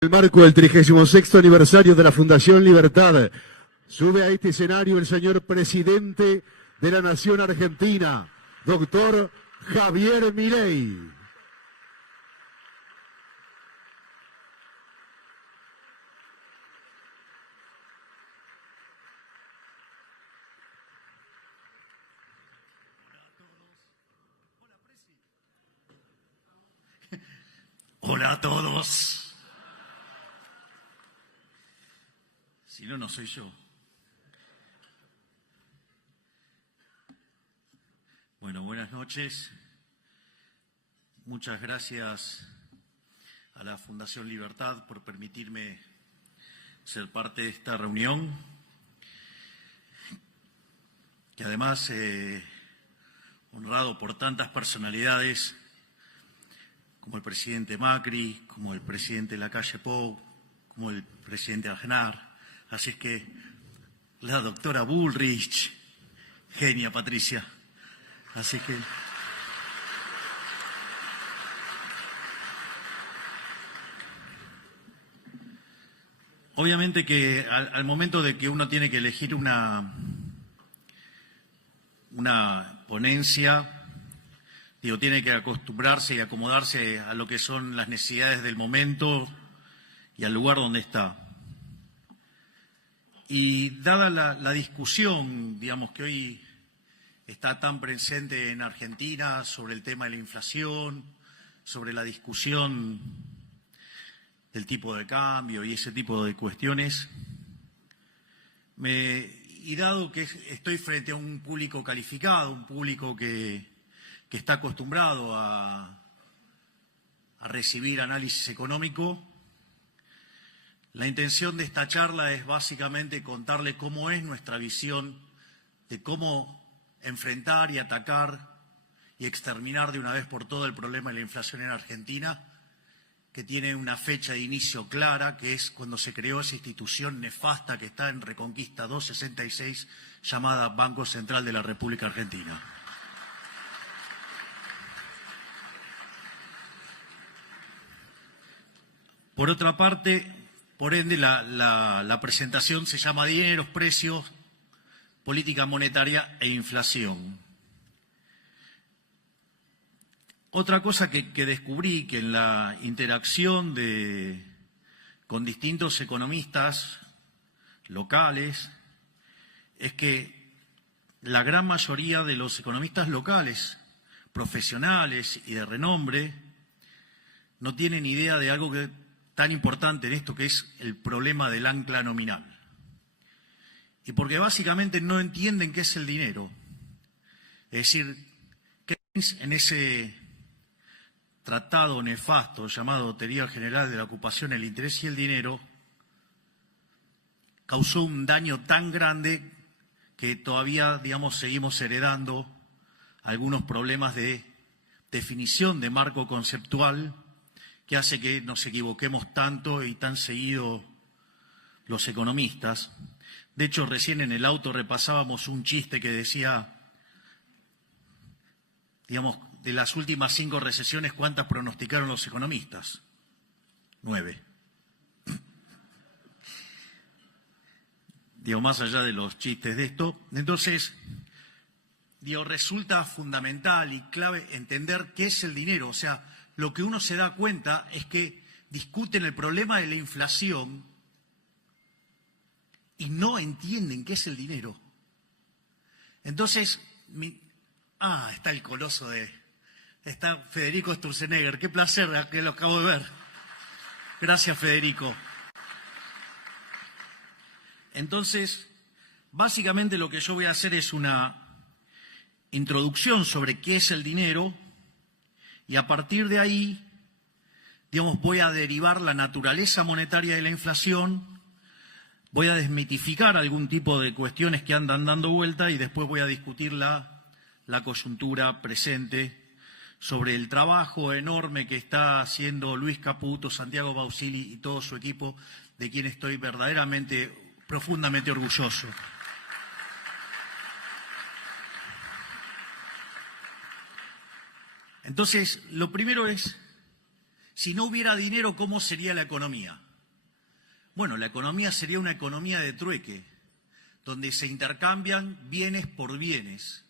En el marco del 36º aniversario de la Fundación Libertad, sube a este escenario el señor presidente de la Nación Argentina, doctor Javier Milei. Hola a todos. Si no, no soy yo. Bueno, buenas noches. Muchas gracias a la Fundación Libertad por permitirme ser parte de esta reunión, que además, honrado por tantas personalidades, como el presidente Macri, como el presidente Lacalle Pou, como el presidente Aznar. Así es que la doctora Bullrich, genia Patricia. Así que obviamente que al momento de que uno tiene que elegir una ponencia, tiene que acostumbrarse y acomodarse a lo que son las necesidades del momento y al lugar donde está. Y dada la discusión, que hoy está tan presente en Argentina sobre el tema de la inflación, sobre la discusión del tipo de cambio y ese tipo de cuestiones, y dado que estoy frente a un público calificado, un público que está acostumbrado a recibir análisis económico, la intención de esta charla es básicamente contarle cómo es nuestra visión de cómo enfrentar y atacar y exterminar de una vez por todas el problema de la inflación en Argentina, que tiene una fecha de inicio clara, que es cuando se creó esa institución nefasta que está en Reconquista 266, llamada Banco Central de la República Argentina. Por otra parte, por ende, la presentación se llama Dineros, Precios, Política Monetaria e Inflación. Otra cosa que descubrí, que en la interacción con distintos economistas locales, es que la gran mayoría de los economistas locales, profesionales y de renombre, no tienen idea de algo tan importante en esto, que es el problema del ancla nominal. Y porque básicamente no entienden qué es el dinero. Es decir, Keynes, en ese tratado nefasto llamado Teoría General de la Ocupación, el Interés y el Dinero, causó un daño tan grande que todavía, seguimos heredando algunos problemas de definición de marco conceptual, que hace que nos equivoquemos tanto y tan seguido los economistas. De hecho, recién en el auto repasábamos un chiste que decía, de las últimas 5 recesiones, ¿cuántas pronosticaron los economistas? 9. Más allá de los chistes de esto. Entonces, resulta fundamental y clave entender qué es el dinero. O sea, lo que uno se da cuenta es que discuten el problema de la inflación y no entienden qué es el dinero. Entonces, está el coloso está Federico Sturzenegger. Qué placer, que lo acabo de ver. Gracias, Federico. Entonces, básicamente lo que yo voy a hacer es una introducción sobre qué es el dinero, y a partir de ahí, voy a derivar la naturaleza monetaria de la inflación, voy a desmitificar algún tipo de cuestiones que andan dando vuelta y después voy a discutir la coyuntura presente sobre el trabajo enorme que está haciendo Luis Caputo, Santiago Bausili y todo su equipo, de quien estoy verdaderamente, profundamente orgulloso. Entonces, lo primero es, si no hubiera dinero, ¿cómo sería la economía? Bueno, la economía sería una economía de trueque, donde se intercambian bienes por bienes.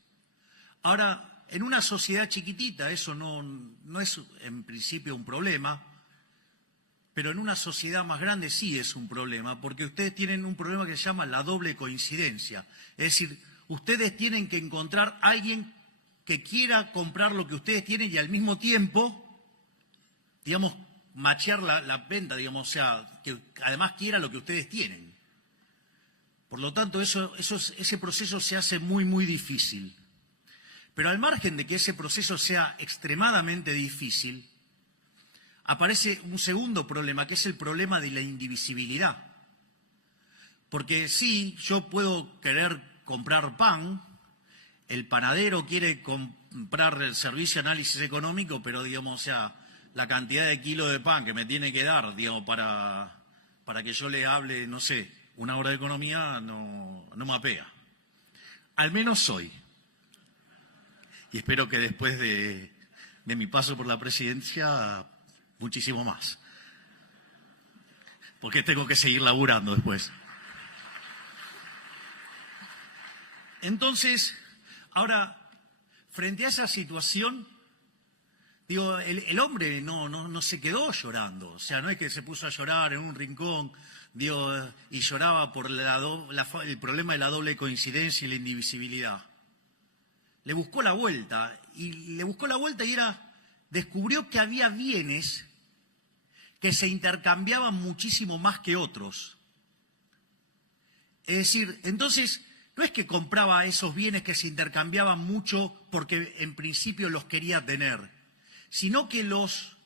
Ahora, en una sociedad chiquitita eso no es en principio un problema, pero en una sociedad más grande sí es un problema, porque ustedes tienen un problema que se llama la doble coincidencia. Es decir, ustedes tienen que encontrar a alguien que quiera comprar lo que ustedes tienen y al mismo tiempo, digamos, machear la venta, digamos, o sea, que además quiera lo que ustedes tienen. Por lo tanto, ese proceso se hace muy, muy difícil. Pero al margen de que ese proceso sea extremadamente difícil, aparece un segundo problema, que es el problema de la indivisibilidad. Porque sí, yo puedo querer comprar pan, el panadero quiere comprar el servicio de análisis económico, pero, digamos, o sea, la cantidad de kilos de pan que me tiene que dar, digamos, para que yo le hable, no sé, una hora de economía, no me apega. Al menos hoy. Y espero que después de mi paso por la presidencia, muchísimo más. Porque tengo que seguir laburando después. Entonces, ahora, frente a esa situación, digo, el hombre no se quedó llorando. O sea, no es que se puso a llorar en un rincón, digo, y lloraba por el problema de la doble coincidencia y la indivisibilidad. Le buscó la vuelta y descubrió que había bienes que se intercambiaban muchísimo más que otros. Es decir, entonces, no es que compraba esos bienes que se intercambiaban mucho porque en principio los quería tener, sino que los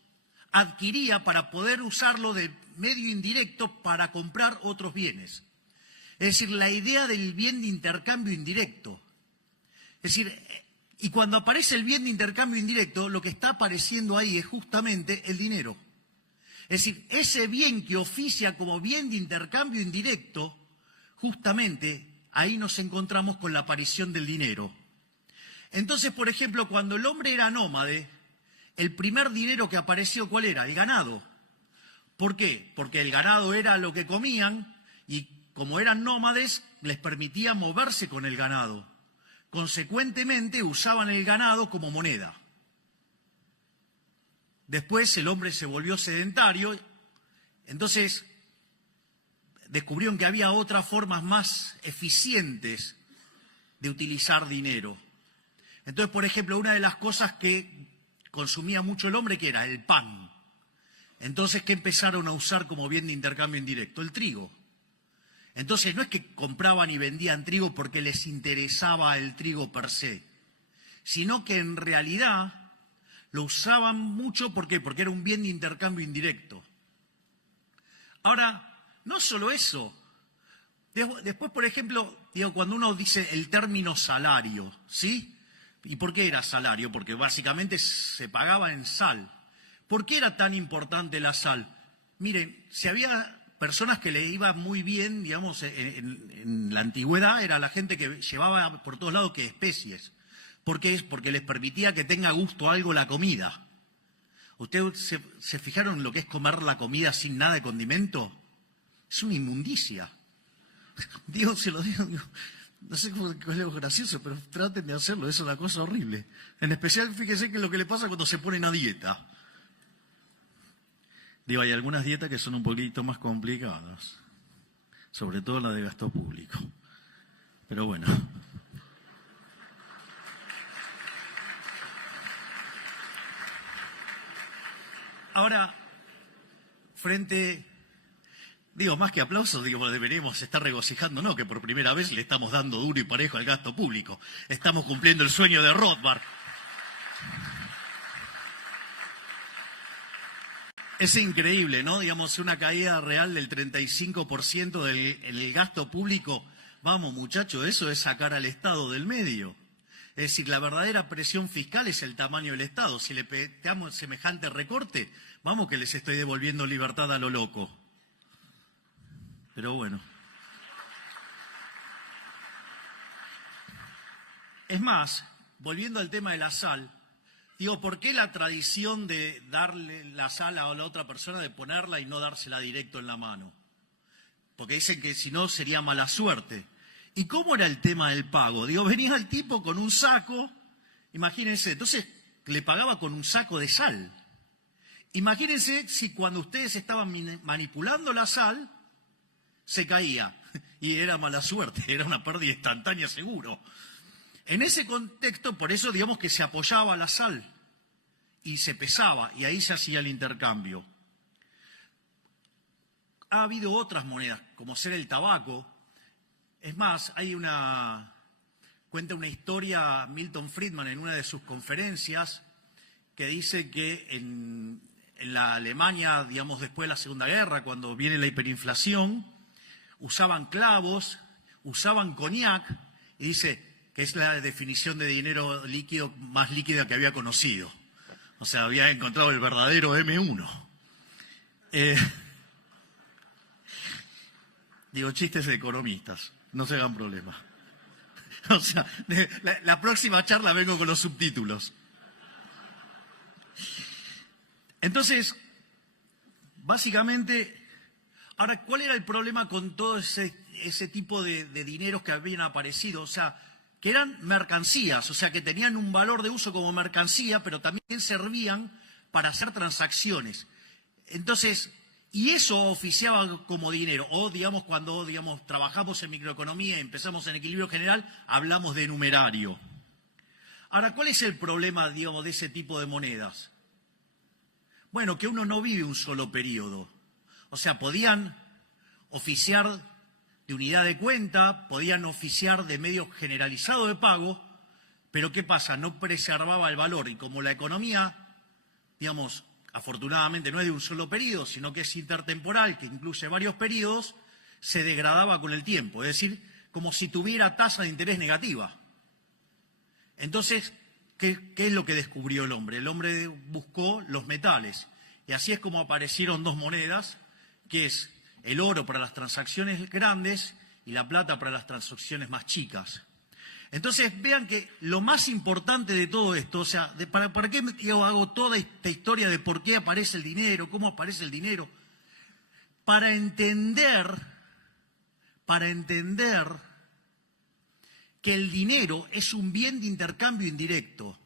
adquiría para poder usarlo de medio indirecto para comprar otros bienes. Es decir, la idea del bien de intercambio indirecto. Es decir, y cuando aparece el bien de intercambio indirecto, lo que está apareciendo ahí es justamente el dinero. Es decir, ese bien que oficia como bien de intercambio indirecto, justamente ahí nos encontramos con la aparición del dinero. Entonces, por ejemplo, cuando el hombre era nómade, el primer dinero que apareció, ¿cuál era? El ganado. ¿Por qué? Porque el ganado era lo que comían y como eran nómades, les permitía moverse con el ganado. Consecuentemente, usaban el ganado como moneda. Después el hombre se volvió sedentario, entonces descubrieron que había otras formas más eficientes de utilizar dinero. Entonces, por ejemplo, una de las cosas que consumía mucho el hombre, que era el pan. Entonces, ¿qué empezaron a usar como bien de intercambio indirecto? El trigo. Entonces, no es que compraban y vendían trigo porque les interesaba el trigo per se, sino que en realidad lo usaban mucho, ¿por qué? Porque era un bien de intercambio indirecto. Ahora, no solo eso. Después, por ejemplo, digo, cuando uno dice el término salario, ¿sí? ¿Y por qué era salario? Porque básicamente se pagaba en sal. ¿Por qué era tan importante la sal? Miren, si había personas que le iba muy bien, digamos, en la antigüedad, era la gente que llevaba por todos lados que especies. ¿Por qué? Porque les permitía que tenga gusto algo la comida. ¿Ustedes se fijaron en lo que es comer la comida sin nada de condimento? Es una inmundicia. Digo, se lo digo, no sé cuál es lo gracioso, pero traten de hacerlo, es una cosa horrible. En especial, fíjense que es lo que le pasa cuando se ponen a dieta. Digo, hay algunas dietas que son un poquito más complicadas, sobre todo la de gasto público. Pero bueno. Ahora, más que aplausos, deberíamos estar regocijándonos que por primera vez le estamos dando duro y parejo al gasto público. Estamos cumpliendo el sueño de Rothbard. Es increíble, ¿no? Una caída real del 35% en el gasto público. Vamos, muchachos, eso es sacar al Estado del medio. Es decir, la verdadera presión fiscal es el tamaño del Estado. Si le pegamos semejante recorte, vamos que les estoy devolviendo libertad a lo loco. Pero bueno. Es más, volviendo al tema de la sal, ¿por qué la tradición de darle la sal a la otra persona, de ponerla y no dársela directo en la mano? porque dicen que si no sería mala suerte. ¿Y cómo era el tema del pago? Digo, venía el tipo con un saco, imagínense, entonces le pagaba con un saco de sal. Imagínense si cuando ustedes estaban manipulando la sal, se caía. Y era mala suerte, era una pérdida instantánea seguro. En ese contexto, por eso digamos que se apoyaba la sal y se pesaba, y ahí se hacía el intercambio. Ha habido otras monedas, como ser el tabaco. Es más, cuenta una historia Milton Friedman en una de sus conferencias que dice que en la Alemania, digamos, después de la Segunda Guerra, cuando viene la hiperinflación, usaban clavos, usaban coñac, y dice que es la definición de dinero líquido más líquida que había conocido. O sea, había encontrado el verdadero M1. Digo, chistes de economistas, no se hagan problema. O sea, la próxima charla vengo con los subtítulos. Entonces, básicamente, ahora, ¿cuál era el problema con todo ese tipo de dineros que habían aparecido? O sea, que eran mercancías, o sea, que tenían un valor de uso como mercancía, pero también servían para hacer transacciones. Entonces, y eso oficiaba como dinero. O, digamos, cuando trabajamos en microeconomía y empezamos en equilibrio general, hablamos de numerario. Ahora, ¿cuál es el problema, digamos, de ese tipo de monedas? Bueno, que uno no vive un solo periodo. O sea, podían oficiar de unidad de cuenta, podían oficiar de medio generalizado de pago, pero ¿qué pasa? No preservaba el valor. Y como la economía, digamos, afortunadamente no es de un solo periodo, sino que es intertemporal, que incluye varios periodos, se degradaba con el tiempo. Es decir, como si tuviera tasa de interés negativa. Entonces, ¿qué es lo que descubrió el hombre? El hombre buscó los metales. Y así es como aparecieron dos monedas, que es el oro para las transacciones grandes y la plata para las transacciones más chicas. Entonces, vean que lo más importante de todo esto, o sea, ¿para qué yo hago toda esta historia de por qué aparece el dinero, cómo aparece el dinero? Para entender que el dinero es un bien de intercambio indirecto.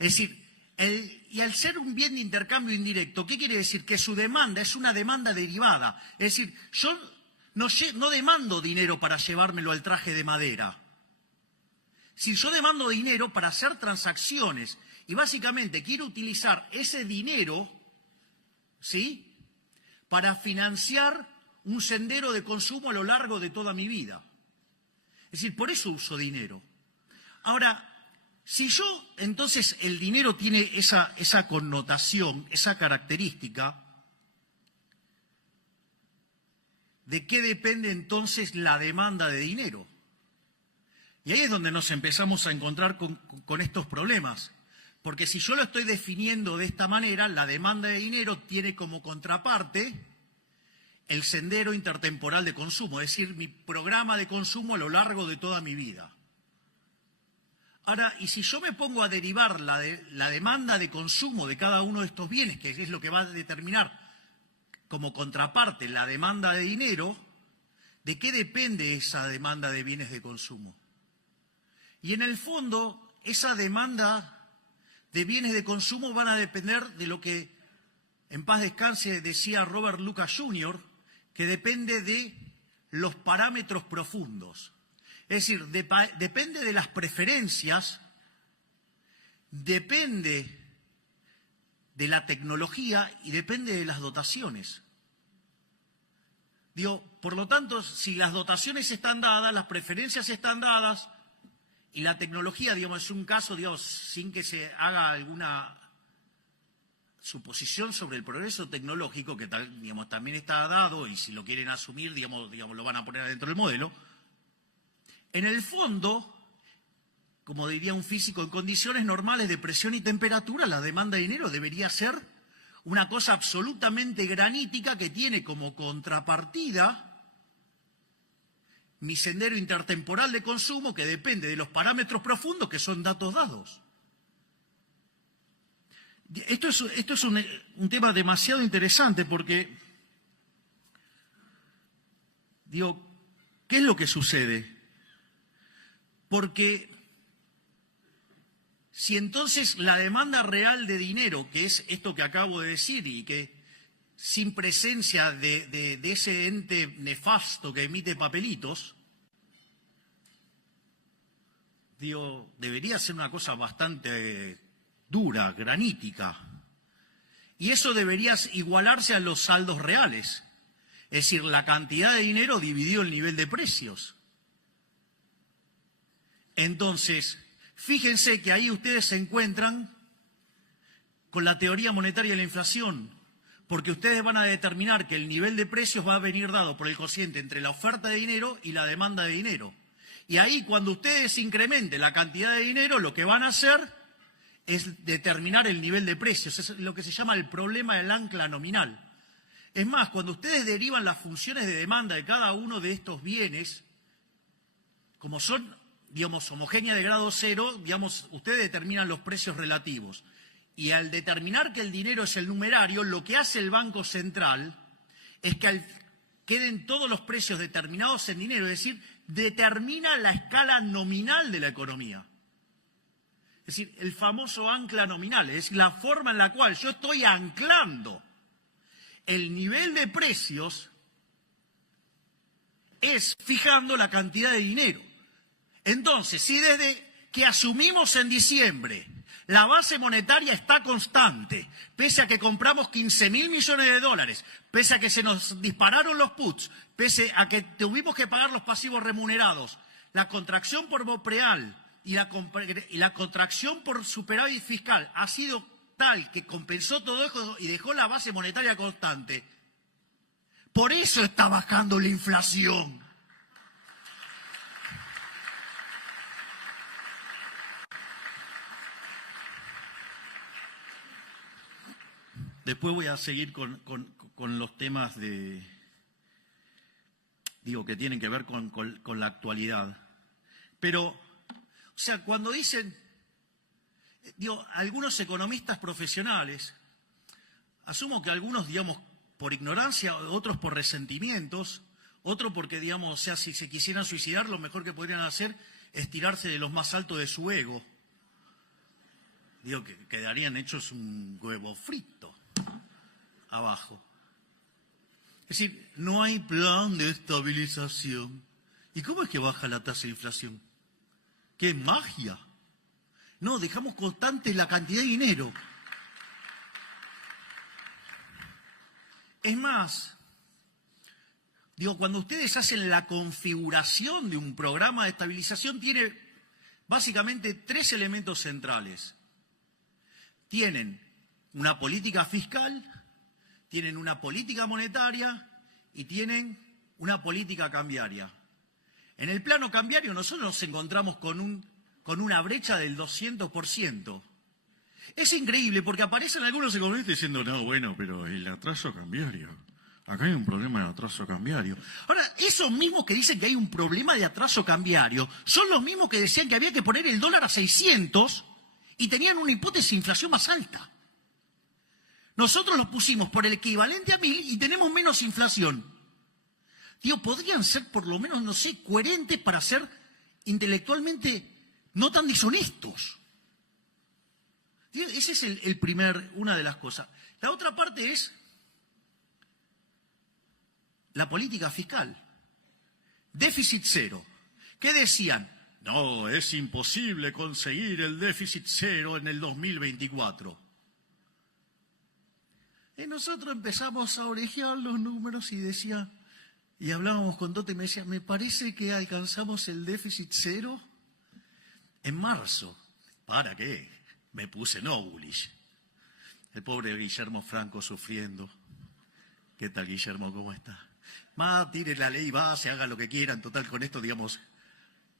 Es decir, y al ser un bien de intercambio indirecto, ¿qué quiere decir? Que su demanda es una demanda derivada. Es decir, yo no demando dinero para llevármelo al traje de madera. Si yo demando dinero para hacer transacciones y básicamente quiero utilizar ese dinero, ¿sí?, para financiar un sendero de consumo a lo largo de toda mi vida. Es decir, por eso uso dinero. Ahora, si yo, entonces, el dinero tiene esa connotación, esa característica, ¿de qué depende entonces la demanda de dinero? Y ahí es donde nos empezamos a encontrar con estos problemas. Porque si yo lo estoy definiendo de esta manera, la demanda de dinero tiene como contraparte el sendero intertemporal de consumo, es decir, mi programa de consumo a lo largo de toda mi vida. Ahora, y si yo me pongo a derivar la demanda de consumo de cada uno de estos bienes, que es lo que va a determinar como contraparte la demanda de dinero, ¿de qué depende esa demanda de bienes de consumo? Y en el fondo, esa demanda de bienes de consumo van a depender de lo que, en paz descanse, decía Robert Lucas Jr., que depende de los parámetros profundos. Es decir, depende de las preferencias, depende de la tecnología y depende de las dotaciones. Digo, por lo tanto, si las dotaciones están dadas, las preferencias están dadas y la tecnología, digamos, es un caso, digamos, sin que se haga alguna suposición sobre el progreso tecnológico, que tal, digamos, también está dado y si lo quieren asumir, digamos, lo van a poner dentro del modelo. En el fondo, como diría un físico, en condiciones normales de presión y temperatura, la demanda de dinero debería ser una cosa absolutamente granítica que tiene como contrapartida mi sendero intertemporal de consumo que depende de los parámetros profundos que son datos dados. Esto es un tema demasiado interesante porque Digo, ¿qué es lo que sucede? Porque si entonces la demanda real de dinero, que es esto que acabo de decir y que sin presencia de ese ente nefasto que emite papelitos, digo, debería ser una cosa bastante dura, granítica. Y eso debería igualarse a los saldos reales. Es decir, la cantidad de dinero dividido el nivel de precios. Entonces, fíjense que ahí ustedes se encuentran con la teoría monetaria de la inflación, porque ustedes van a determinar que el nivel de precios va a venir dado por el cociente entre la oferta de dinero y la demanda de dinero. Y ahí, cuando ustedes incrementen la cantidad de dinero, lo que van a hacer es determinar el nivel de precios. Es lo que se llama el problema del ancla nominal. Es más, cuando ustedes derivan las funciones de demanda de cada uno de estos bienes, como son, digamos, homogéneas de grado cero, digamos, ustedes determinan los precios relativos. Y al determinar que el dinero es el numerario, lo que hace el Banco Central es que queden todos los precios determinados en dinero, es decir, determina la escala nominal de la economía. Es decir, el famoso ancla nominal, es decir, la forma en la cual yo estoy anclando el nivel de precios es fijando la cantidad de dinero. Entonces, si desde que asumimos en diciembre la base monetaria está constante, pese a que compramos 15.000 millones de dólares, pese a que se nos dispararon los puts, pese a que tuvimos que pagar los pasivos remunerados, la contracción por BOPREAL y la contracción por superávit fiscal ha sido tal que compensó todo eso y dejó la base monetaria constante. Por eso está bajando la inflación. Después voy a seguir con los temas que tienen que ver con la actualidad. Pero, o sea, cuando dicen, algunos economistas profesionales, asumo que algunos, digamos, por ignorancia, otros por resentimientos, otros porque, digamos, o sea, si se quisieran suicidar, lo mejor que podrían hacer es tirarse de los más altos de su ego. Que quedarían hechos un huevo frito abajo. Es decir, no hay plan de estabilización. ¿Y cómo es que baja la tasa de inflación? ¡Qué magia! No, dejamos constante la cantidad de dinero. Es más, cuando ustedes hacen la configuración de un programa de estabilización, tiene básicamente 3 elementos centrales. Tienen una política fiscal, tienen una política monetaria y tienen una política cambiaria. En el plano cambiario nosotros nos encontramos con una brecha del 200%. Es increíble porque aparecen algunos economistas diciendo, no, bueno, pero el atraso cambiario. Acá hay un problema de atraso cambiario. Ahora, esos mismos que dicen que hay un problema de atraso cambiario son los mismos que decían que había que poner el dólar a 600 y tenían una hipótesis de inflación más alta. Nosotros lo pusimos por el equivalente a 1000 y tenemos menos inflación. Podrían ser por lo menos, no sé, coherentes para ser intelectualmente no tan deshonestos. Ese es una de las cosas. La otra parte es la política fiscal. Déficit cero. ¿Qué decían? No, es imposible conseguir el déficit cero en el 2024. Y nosotros empezamos a orejear los números y hablábamos con Dote y me decía, me parece que alcanzamos el déficit cero en marzo. ¿Para qué? Me puse bullish. El pobre Guillermo Franco sufriendo. ¿Qué tal, Guillermo? ¿Cómo está? Tire la ley base, haga lo que quieran. Total, con esto,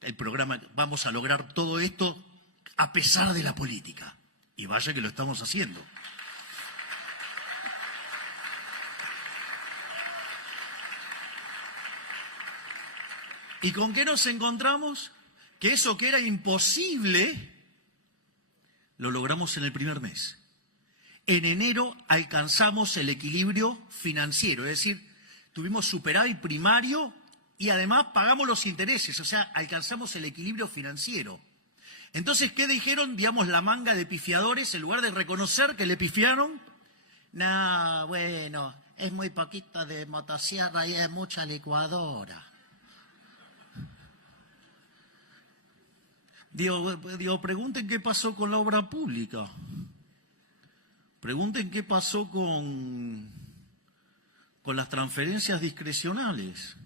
el programa, vamos a lograr todo esto a pesar de la política. Y vaya que lo estamos haciendo. ¿Y con qué nos encontramos? Que eso que era imposible, lo logramos en el primer mes. En enero alcanzamos el equilibrio financiero, es decir, tuvimos superávit primario y además pagamos los intereses, o sea, alcanzamos el equilibrio financiero. Entonces, ¿qué dijeron, digamos, la manga de pifiadores? En lugar de reconocer que le pifiaron, no, bueno, es muy poquito de motosierra y es mucha licuadora. Digo, pregunten qué pasó con la obra pública. Pregunten qué pasó con las transferencias discrecionales.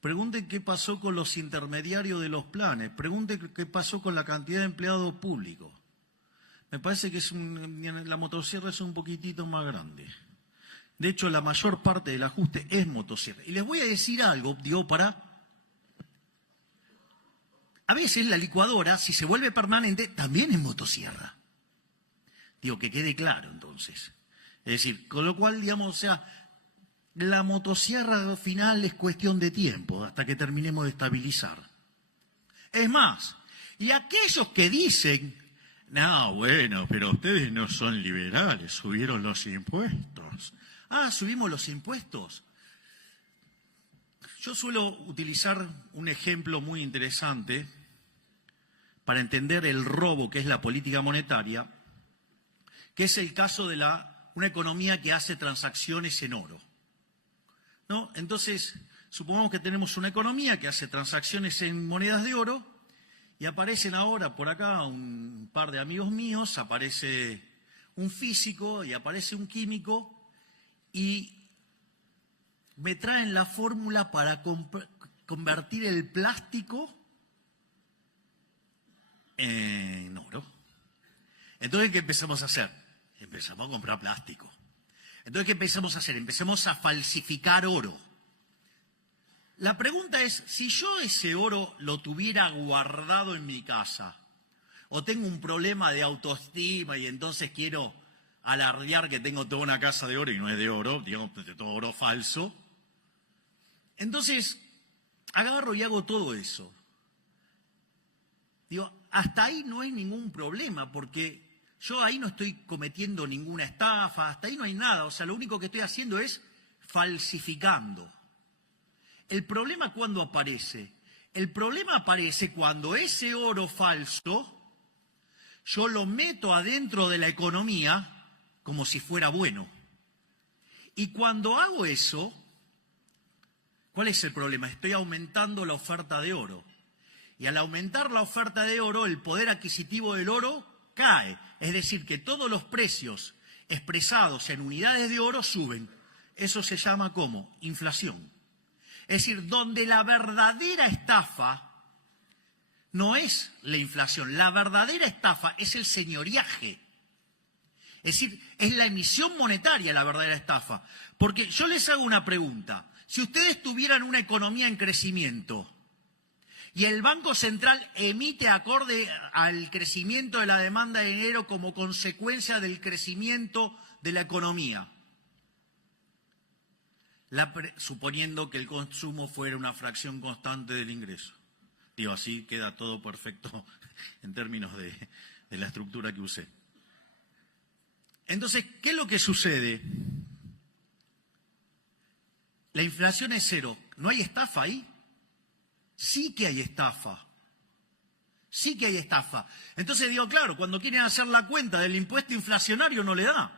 Pregunten qué pasó con los intermediarios de los planes. Pregunten qué pasó con la cantidad de empleados públicos. Me parece que la motosierra es un poquitito más grande. De hecho, la mayor parte del ajuste es motosierra. Y les voy a decir algo, a veces la licuadora, si se vuelve permanente, también es motosierra. Que quede claro, entonces. Es decir, con lo cual, la motosierra final es cuestión de tiempo, hasta que terminemos de estabilizar. Es más, y aquellos que dicen, no, bueno, pero ustedes no son liberales, subieron los impuestos. Ah, ¿subimos los impuestos? Yo suelo utilizar un ejemplo muy interesante para entender el robo que es la política monetaria, que es el caso de una economía que hace transacciones en oro, ¿no? Entonces, supongamos que tenemos una economía que hace transacciones en monedas de oro y aparecen ahora por acá un par de amigos míos, aparece un físico y aparece un químico y me traen la fórmula para convertir el plástico en oro. Entonces, ¿qué empezamos a hacer? Empezamos a comprar plástico. Entonces, ¿qué empezamos a hacer? Empezamos a falsificar oro. La pregunta es, si yo ese oro lo tuviera guardado en mi casa, o tengo un problema de autoestima y entonces quiero alardear que tengo toda una casa de oro y no es de oro, digamos, de todo oro falso, entonces agarro y hago todo eso. Hasta ahí no hay ningún problema, porque yo ahí no estoy cometiendo ninguna estafa, hasta ahí no hay nada, o sea, lo único que estoy haciendo es falsificando. ¿El problema cuándo aparece? El problema aparece cuando ese oro falso yo lo meto adentro de la economía como si fuera bueno. Y cuando hago eso, ¿cuál es el problema? Estoy aumentando la oferta de oro. Y al aumentar la oferta de oro, el poder adquisitivo del oro cae. Es decir, que todos los precios expresados en unidades de oro suben. Eso se llama ¿cómo? Inflación. Es decir, donde la verdadera estafa no es la inflación, la verdadera estafa es el señoriaje. Es decir, es la emisión monetaria la verdadera estafa. Porque yo les hago una pregunta. Si ustedes tuvieran una economía en crecimiento y el Banco Central emite acorde al crecimiento de la demanda de dinero como consecuencia del crecimiento de la economía, suponiendo que el consumo fuera una fracción constante del ingreso. Así queda todo perfecto en términos de la estructura que usé. Entonces, ¿qué es lo que sucede? La inflación es cero. ¿No hay estafa ahí? Sí que hay estafa. Sí que hay estafa. Entonces claro, cuando quieren hacer la cuenta del impuesto inflacionario no le da.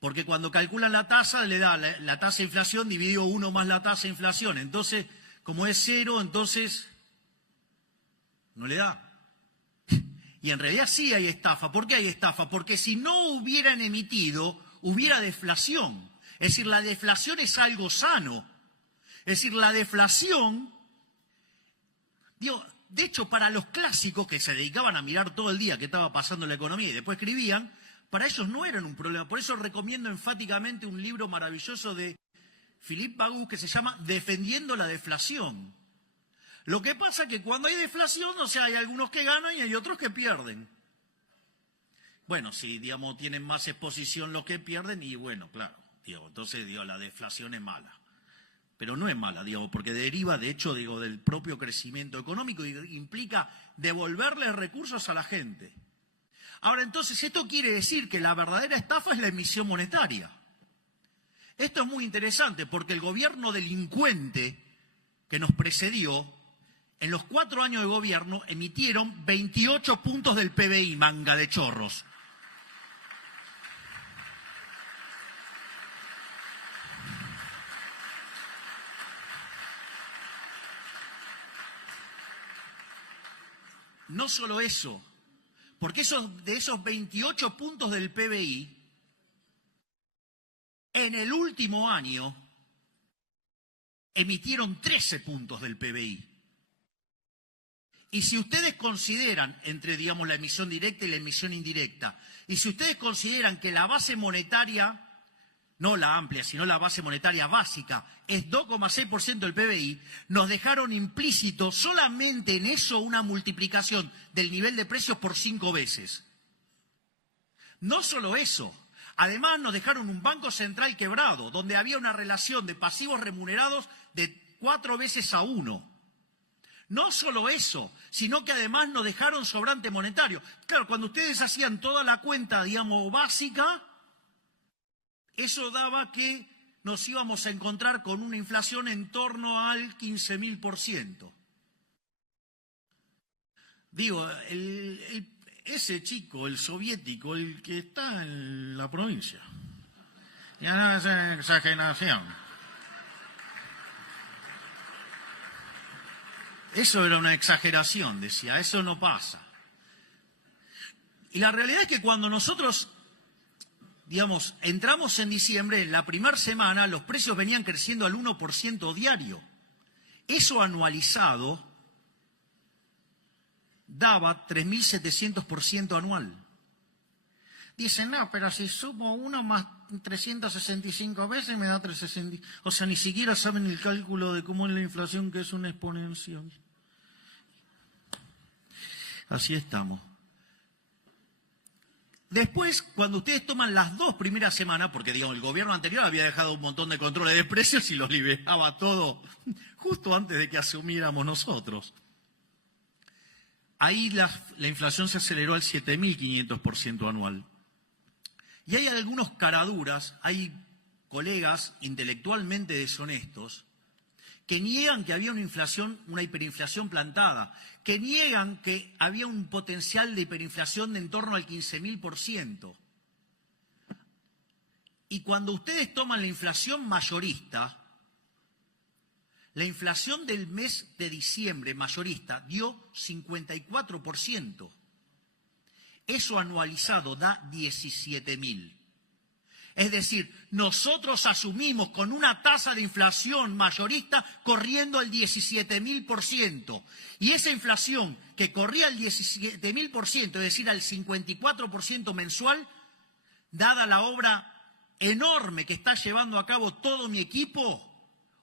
Porque cuando calculan la tasa, le da la tasa de inflación dividido 1 más la tasa de inflación. Entonces, como es cero, entonces no le da. Y en realidad sí hay estafa. ¿Por qué hay estafa? Porque si no hubieran emitido, hubiera deflación. Es decir, la deflación es algo sano. Es decir, la deflación, de hecho, para los clásicos que se dedicaban a mirar todo el día qué estaba pasando en la economía y después escribían, para ellos no eran un problema. Por eso recomiendo enfáticamente un libro maravilloso de Philippe Bagus que se llama Defendiendo la deflación. Lo que pasa es que cuando hay deflación, hay algunos que ganan y hay otros que pierden. Bueno, si, tienen más exposición los que pierden y bueno, claro, entonces, la deflación es mala. Pero no es mala, porque deriva, de hecho, del propio crecimiento económico y implica devolverle recursos a la gente. Ahora, entonces, esto quiere decir que la verdadera estafa es la emisión monetaria. Esto es muy interesante porque el gobierno delincuente que nos precedió, en los 4 años de gobierno emitieron 28 puntos del PBI, manga de chorros. No solo eso, porque de esos 28 puntos del PBI, en el último año emitieron 13 puntos del PBI. Y si ustedes consideran, entre, digamos, la emisión directa y la emisión indirecta, y si ustedes consideran que la base monetaria, no la amplia, sino la base monetaria básica, es 2,6% del PBI, nos dejaron implícito solamente en eso una multiplicación del nivel de precios por 5 veces. No solo eso, además nos dejaron un banco central quebrado, donde había una relación de pasivos remunerados de 4 veces a 1. No solo eso, sino que además nos dejaron sobrante monetario. Claro, cuando ustedes hacían toda la cuenta, digamos, básica, eso daba que nos íbamos a encontrar con una inflación en torno al 15.000%. Digo, ese chico, el soviético, el que está en la provincia, ya no es exageración. Eso era una exageración, decía, eso no pasa. Y la realidad es que cuando nosotros, digamos, entramos en diciembre, en la primera semana, los precios venían creciendo al 1% diario. Eso anualizado daba 3.700% anual. Dicen, no, pero si sumo 1 más 365 veces me da 360. O sea, ni siquiera saben el cálculo de cómo es la inflación, que es una exponencial. Así estamos. Después, cuando ustedes toman las 2 primeras semanas, porque digamos, el gobierno anterior había dejado un montón de controles de precios y los liberaba todo justo antes de que asumiéramos nosotros. Ahí la inflación se aceleró al 7.500% anual. Y hay algunos caraduras, hay colegas intelectualmente deshonestos que niegan que había una hiperinflación plantada, que niegan que había un potencial de hiperinflación de en torno al 15.000%. Y cuando ustedes toman la inflación mayorista, la inflación del mes de diciembre mayorista dio 54%. Eso anualizado da 17.000. Es decir, nosotros asumimos con una tasa de inflación mayorista corriendo el 17.000%. Y esa inflación que corría el 17.000%, es decir, al 54% mensual, dada la obra enorme que está llevando a cabo todo mi equipo,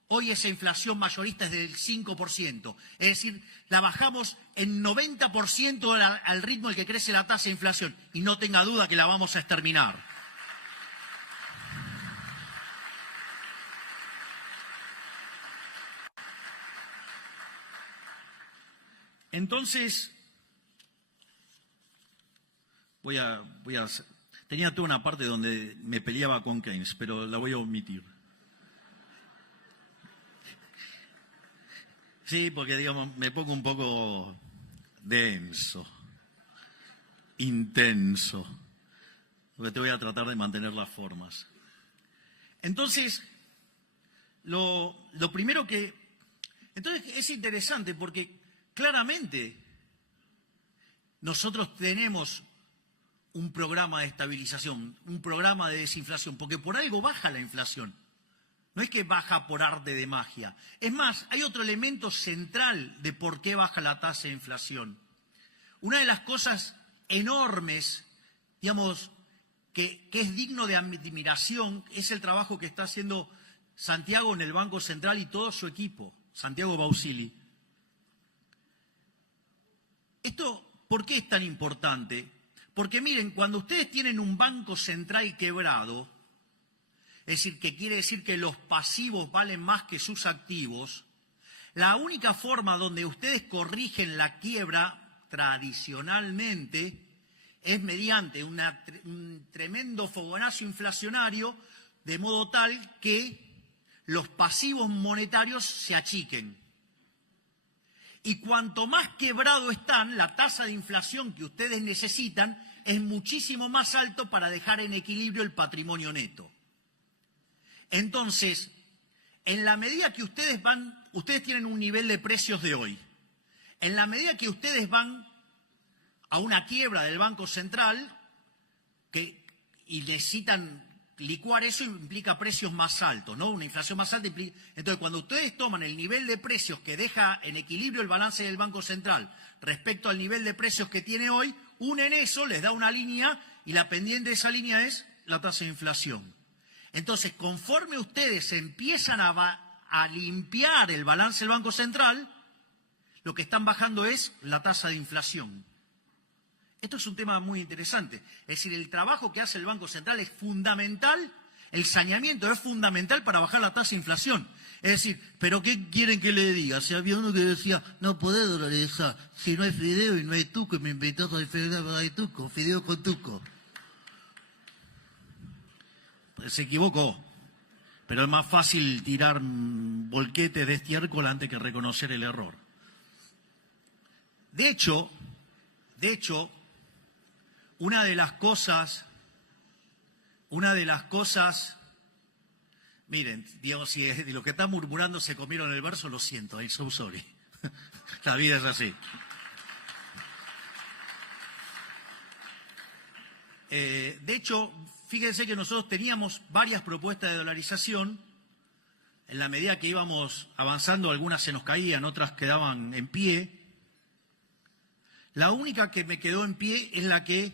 hoy esa inflación mayorista es del 5%. Es decir, la bajamos en 90% al ritmo al que crece la tasa de inflación. Y no tenga duda que la vamos a exterminar. Entonces, tenía toda una parte donde me peleaba con Keynes, pero la voy a omitir. Sí, porque digamos, me pongo un poco denso, intenso, porque te voy a tratar de mantener las formas. Entonces, lo primero que... Entonces es interesante porque claramente nosotros tenemos un programa de estabilización, un programa de desinflación, porque por algo baja la inflación. No es que baja por arte de magia. Es más, hay otro elemento central de por qué baja la tasa de inflación. Una de las cosas enormes, digamos, que es digno de admiración, es el trabajo que está haciendo Santiago en el Banco Central y todo su equipo, Santiago Bausili. ¿Esto por qué es tan importante? Porque miren, cuando ustedes tienen un banco central quebrado, es decir, que quiere decir que los pasivos valen más que sus activos, la única forma donde ustedes corrigen la quiebra tradicionalmente es mediante un tremendo fogonazo inflacionario de modo tal que los pasivos monetarios se achiquen. Y cuanto más quebrado están, la tasa de inflación que ustedes necesitan es muchísimo más alto para dejar en equilibrio el patrimonio neto. Entonces, en la medida que ustedes tienen un nivel de precios de hoy, en la medida que ustedes van a una quiebra del Banco Central y necesitan licuar eso, implica precios más altos, ¿no? Una inflación más alta implica... Entonces, cuando ustedes toman el nivel de precios que deja en equilibrio el balance del Banco Central respecto al nivel de precios que tiene hoy, unen eso, les da una línea y la pendiente de esa línea es la tasa de inflación. Entonces, conforme ustedes empiezan a limpiar el balance del Banco Central, lo que están bajando es la tasa de inflación. Esto es un tema muy interesante. Es decir, el trabajo que hace el Banco Central es fundamental, el saneamiento es fundamental para bajar la tasa de inflación. Es decir, ¿pero qué quieren que le diga? Si había uno que decía, no podés dolarizar, si no hay fideo y no hay tuco, y me invitó a fideo, hay tuco, fideo con tuco. Pues se equivocó, pero es más fácil tirar volquete de estiércol antes que reconocer el error. De hecho, una de las cosas, miren, digamos, si lo que están murmurando se comieron el verso, lo siento, I'm so sorry. La vida es así. De hecho, fíjense que nosotros teníamos varias propuestas de dolarización. En la medida que íbamos avanzando, algunas se nos caían, otras quedaban en pie. La única que me quedó en pie es la que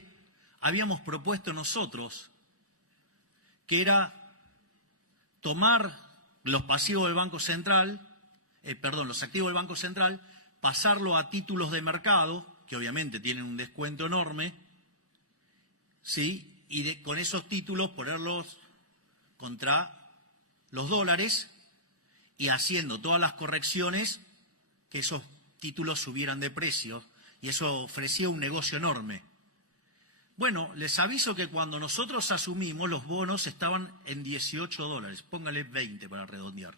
habíamos propuesto nosotros, que era tomar los pasivos del Banco Central, los activos del Banco Central, pasarlo a títulos de mercado, que obviamente tienen un descuento enorme, ¿sí? Y con esos títulos ponerlos contra los dólares y haciendo todas las correcciones que esos títulos subieran de precio, y eso ofrecía un negocio enorme. Bueno, les aviso que cuando nosotros asumimos, los bonos estaban en $18, póngale 20 para redondear.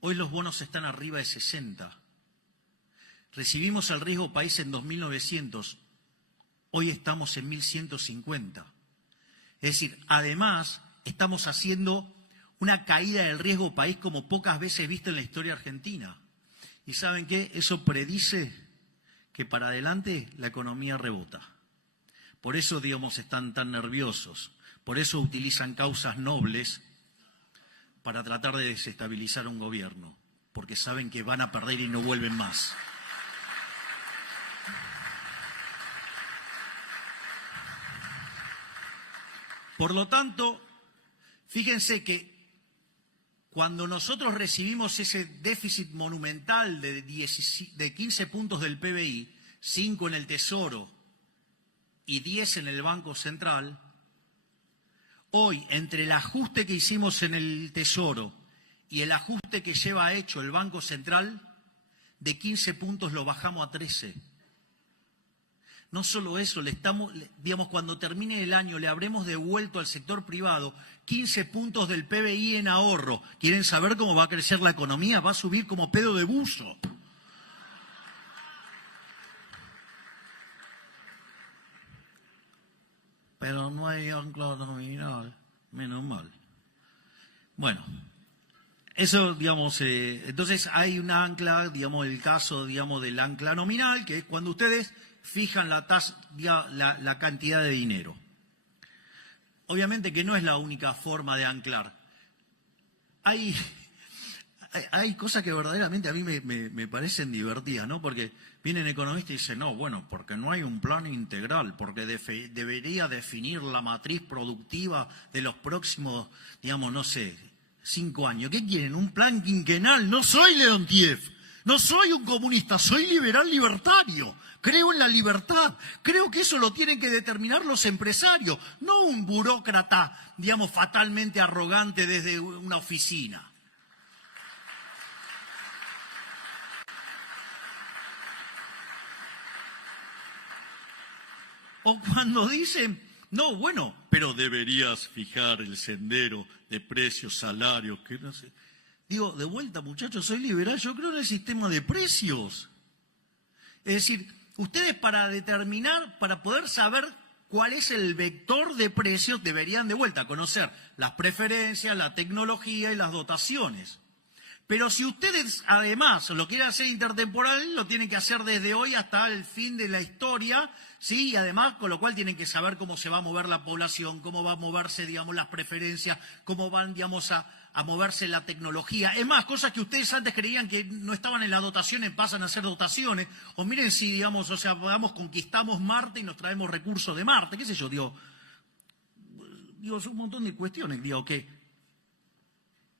Hoy los bonos están arriba de 60. Recibimos el riesgo país en 2.900. Hoy estamos en 1.150. Es decir, además, estamos haciendo una caída del riesgo país como pocas veces visto en la historia argentina. ¿Y saben qué? Eso predice que para adelante la economía rebota. Por eso, digamos, están tan nerviosos. Por eso utilizan causas nobles para tratar de desestabilizar un gobierno. Porque saben que van a perder y no vuelven más. Por lo tanto, fíjense que cuando nosotros recibimos ese déficit monumental de 15 puntos del PBI, 5 en el Tesoro y 10 en el Banco Central, hoy, entre el ajuste que hicimos en el Tesoro y el ajuste que lleva hecho el Banco Central, de 15 puntos lo bajamos a 13. No solo eso, digamos, cuando termine el año le habremos devuelto al sector privado 15 puntos del PBI en ahorro. ¿Quieren saber cómo va a crecer la economía? Va a subir como pedo de buzo. Pero no hay ancla nominal, menos mal. Bueno, eso, digamos, entonces hay una ancla, digamos, el caso, digamos, del ancla nominal, que es cuando ustedes fijan la cantidad de dinero. Obviamente que no es la única forma de anclar. Hay cosas que verdaderamente a mí me parecen divertidas, ¿no? Porque vienen economistas y dicen, no, bueno, porque no hay un plan integral, porque debería definir la matriz productiva de los próximos, digamos, no sé, 5 años. ¿Qué quieren? ¿Un plan quinquenal? No soy Leontiev, no soy un comunista, soy liberal libertario. Creo en la libertad. Creo que eso lo tienen que determinar los empresarios, no un burócrata, digamos, fatalmente arrogante desde una oficina. O cuando dicen, No, bueno, pero deberías fijar el sendero de precios, salarios, que no sé. Digo, de vuelta, muchachos, soy liberal, yo creo en el sistema de precios. Es decir, ustedes para determinar, para poder saber cuál es el vector de precios, deberían de vuelta conocer las preferencias, la tecnología y las dotaciones. Pero si ustedes además lo quieren hacer intertemporal, lo tienen que hacer desde hoy hasta el fin de la historia, ¿sí? Y además, con lo cual tienen que saber cómo se va a mover la población, cómo va a moverse, digamos, las preferencias, cómo van, digamos, a moverse la tecnología. Es más, cosas que ustedes antes creían que no estaban en las dotaciones, pasan a ser dotaciones. O miren si, digamos, o sea, conquistamos Marte y nos traemos recursos de Marte, qué sé yo, digo, un montón de cuestiones, digo, que...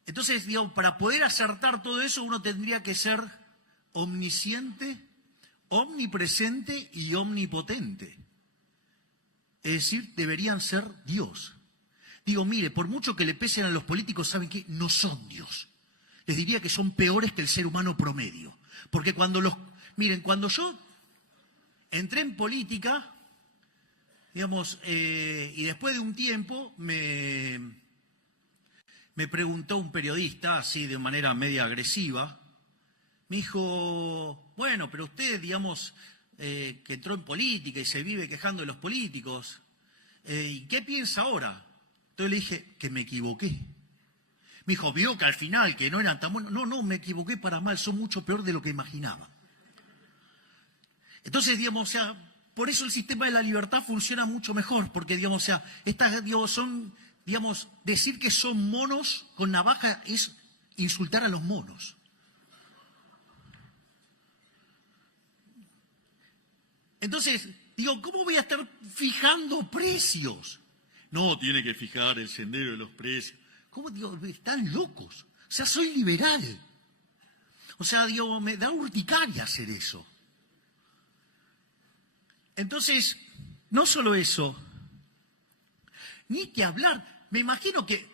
Entonces, digo, para poder acertar todo eso, uno tendría que ser omnisciente, omnipresente y omnipotente. Es decir, deberían ser Dios. Digo, mire, por mucho que le pesen a los políticos, ¿saben qué? No son Dios. Les diría que son peores que el ser humano promedio. Porque miren, cuando yo entré en política, digamos, y después de un tiempo me preguntó un periodista, así de manera media agresiva, me dijo, bueno, pero usted, digamos, que entró en política y se vive quejando de los políticos, ¿y qué piensa ahora? Entonces le dije, que me equivoqué. Me dijo, vio que al final, que no eran tan buenos. No, me equivoqué para mal, son mucho peor de lo que imaginaba. Entonces, digamos, o sea, por eso el sistema de la libertad funciona mucho mejor, porque, digamos, o sea, estas, digamos, decir que son monos con navaja es insultar a los monos. Entonces, digo, ¿cómo voy a estar fijando precios? No, tiene que fijar el sendero de los precios. ¿Cómo? Digo, están locos. O sea, soy liberal. O sea, digo, me da urticaria hacer eso. Entonces, no solo eso, ni que hablar. Me imagino que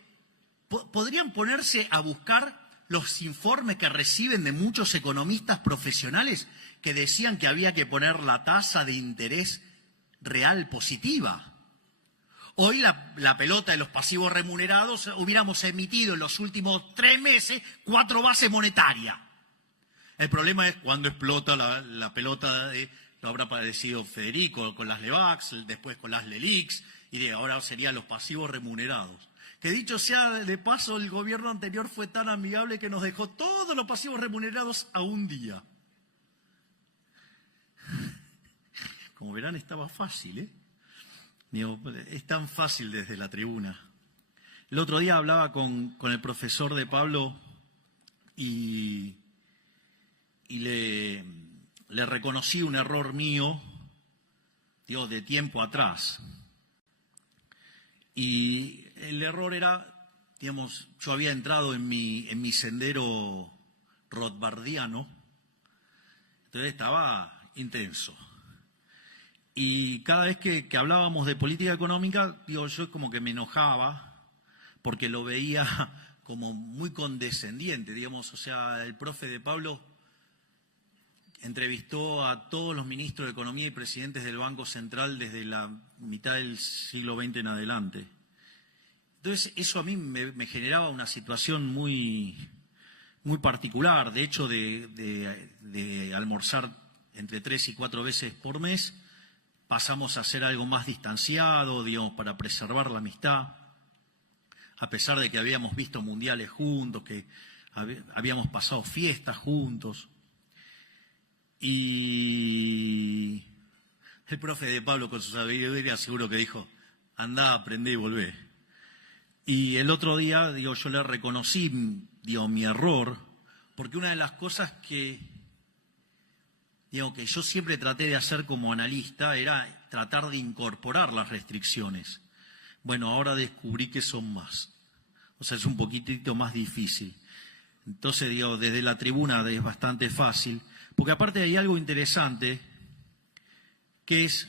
podrían ponerse a buscar los informes que reciben de muchos economistas profesionales que decían que había que poner la tasa de interés real positiva. Hoy la pelota de los pasivos remunerados, hubiéramos emitido en los últimos 3 meses 4 bases monetarias. El problema es cuando explota la pelota lo habrá padecido Federico con las LEVAX, después con las LELIX, y ahora serían los pasivos remunerados. Que dicho sea de paso, el gobierno anterior fue tan amigable que nos dejó todos los pasivos remunerados a un día. Como verán, estaba fácil, ¿eh? Digo, es tan fácil desde la tribuna. El otro día hablaba con el profesor de Pablo y le reconocí un error mío, digo, de tiempo atrás. Y el error era, digamos, yo había entrado en mi sendero rothbardiano, entonces estaba intenso. Y cada vez que hablábamos de política económica, digo, yo como que me enojaba porque lo veía como muy condescendiente, digamos, o sea, el profe de Pablo entrevistó a todos los ministros de Economía y presidentes del Banco Central desde la mitad del siglo XX en adelante. Entonces, eso a mí me generaba una situación muy particular. De hecho, de almorzar entre 3 y 4 veces por mes, pasamos a hacer algo más distanciado, digamos, para preservar la amistad, a pesar de que habíamos visto mundiales juntos, que habíamos pasado fiestas juntos. Y el profe de Pablo, con su sabiduría, seguro que dijo, andá, aprendé y volvé. Y el otro día, digo, yo le reconocí, digo, mi error, porque una de las cosas que yo siempre traté de hacer como analista era tratar de incorporar las restricciones. Bueno, ahora descubrí que son más. O sea, es un poquitito más difícil. Entonces, digo, desde la tribuna es bastante fácil, porque aparte hay algo interesante, que es,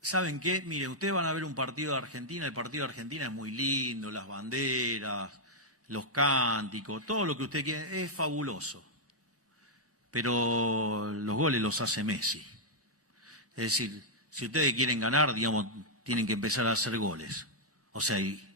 ¿saben qué? Miren, ustedes van a ver un partido de Argentina, el partido de Argentina es muy lindo, las banderas, los cánticos, todo lo que usted quiere, es fabuloso. Pero los goles los hace Messi. Es decir, si ustedes quieren ganar, digamos, tienen que empezar a hacer goles. O sea, y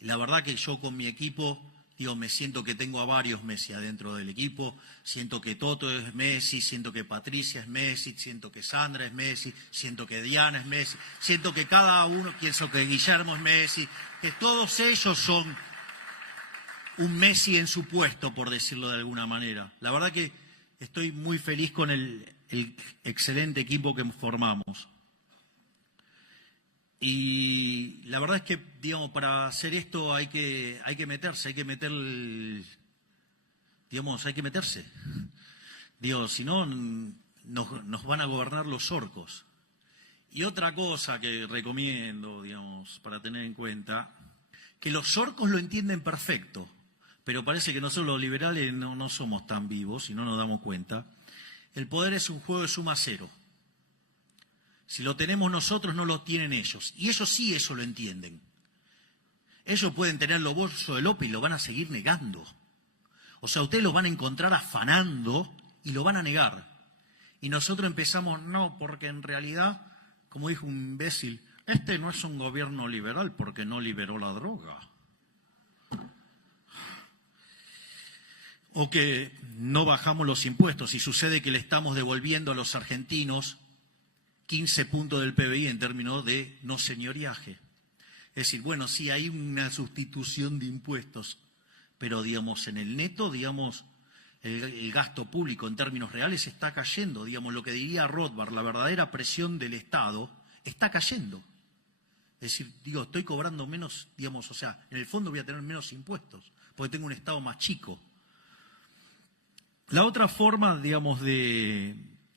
la verdad que yo con mi equipo, digo, me siento que tengo a varios Messi adentro del equipo, siento que Toto es Messi, siento que Patricia es Messi, siento que Sandra es Messi, siento que Diana es Messi, siento que cada uno, pienso que Guillermo es Messi, que todos ellos son un Messi en su puesto, por decirlo de alguna manera. La verdad que estoy muy feliz con el excelente equipo que formamos. Y la verdad es que, digamos, para hacer esto hay que meterse, hay que meterse. Digo, si no, nos van a gobernar los orcos. Y otra cosa que recomiendo, digamos, para tener en cuenta, que los orcos lo entienden perfecto, pero parece que nosotros los liberales no somos tan vivos y no nos damos cuenta. El poder es un juego de suma cero. Si lo tenemos nosotros, no lo tienen ellos. Y ellos sí, eso lo entienden. Ellos pueden tener los bolsos de López y lo van a seguir negando. O sea, ustedes lo van a encontrar afanando y lo van a negar. Y nosotros empezamos, no, porque en realidad, como dijo un imbécil, este no es un gobierno liberal porque no liberó la droga. O que no bajamos los impuestos y sucede que le estamos devolviendo a los argentinos 15 puntos del PBI en términos de no señoriaje. Es decir, bueno, sí hay una sustitución de impuestos, pero digamos en el neto, digamos, el gasto público en términos reales está cayendo. Digamos, lo que diría Rothbard, la verdadera presión del Estado está cayendo. Es decir, digo, estoy cobrando menos, digamos, o sea, en el fondo voy a tener menos impuestos, porque tengo un Estado más chico. La otra forma, digamos, que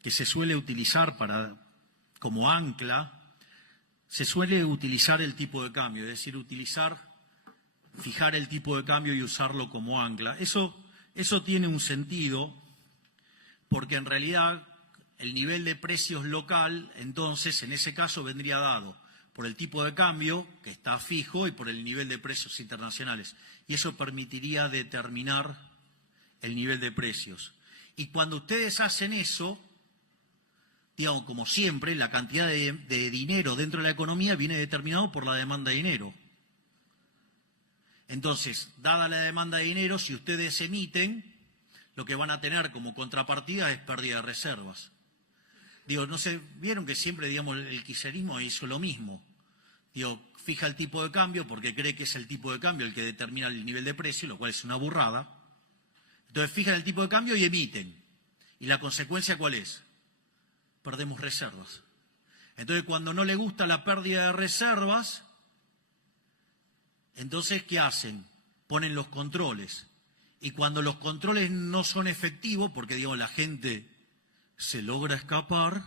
se suele utilizar como ancla, se suele utilizar el tipo de cambio, es decir, fijar el tipo de cambio y usarlo como ancla. Eso tiene un sentido, porque en realidad el nivel de precios local, entonces, en ese caso vendría dado por el tipo de cambio, que está fijo, y por el nivel de precios internacionales. Y eso permitiría determinar el nivel de precios. Y cuando ustedes hacen eso, digamos, como siempre, la cantidad de dinero dentro de la economía viene determinado por la demanda de dinero. Entonces, dada la demanda de dinero, si ustedes emiten, lo que van a tener como contrapartida es pérdida de reservas. Digo, no sé, vieron que siempre, digamos, el kirchnerismo hizo lo mismo. Digo, fija el tipo de cambio porque cree que es el tipo de cambio el que determina el nivel de precio, lo cual es una burrada. Entonces fijan el tipo de cambio y emiten. ¿Y la consecuencia cuál es? Perdemos reservas. Entonces cuando no le gusta la pérdida de reservas, entonces ¿qué hacen? Ponen los controles. Y cuando los controles no son efectivos, porque digamos la gente se logra escapar,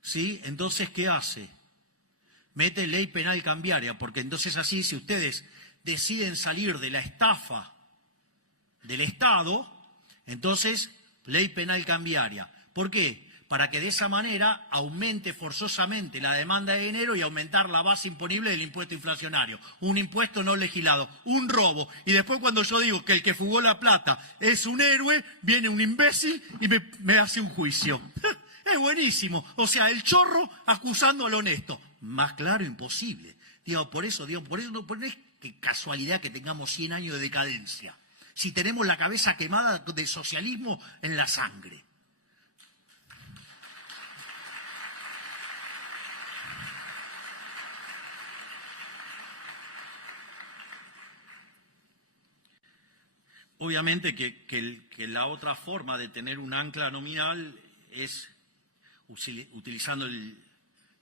¿sí? Entonces ¿qué hace? Mete ley penal cambiaria, porque entonces así, si ustedes deciden salir de la estafa del Estado, entonces ley penal cambiaria. ¿Por qué? Para que de esa manera aumente forzosamente la demanda de dinero y aumentar la base imponible del impuesto inflacionario. Un impuesto no legislado, un robo. Y después cuando yo digo que el que fugó la plata es un héroe, viene un imbécil y me hace un juicio. Es buenísimo. O sea, el chorro acusando al honesto. Más claro, imposible. Por eso no es que casualidad que tengamos 100 años de decadencia. Si tenemos la cabeza quemada del socialismo en la sangre. Obviamente que la otra forma de tener un ancla nominal es utilizando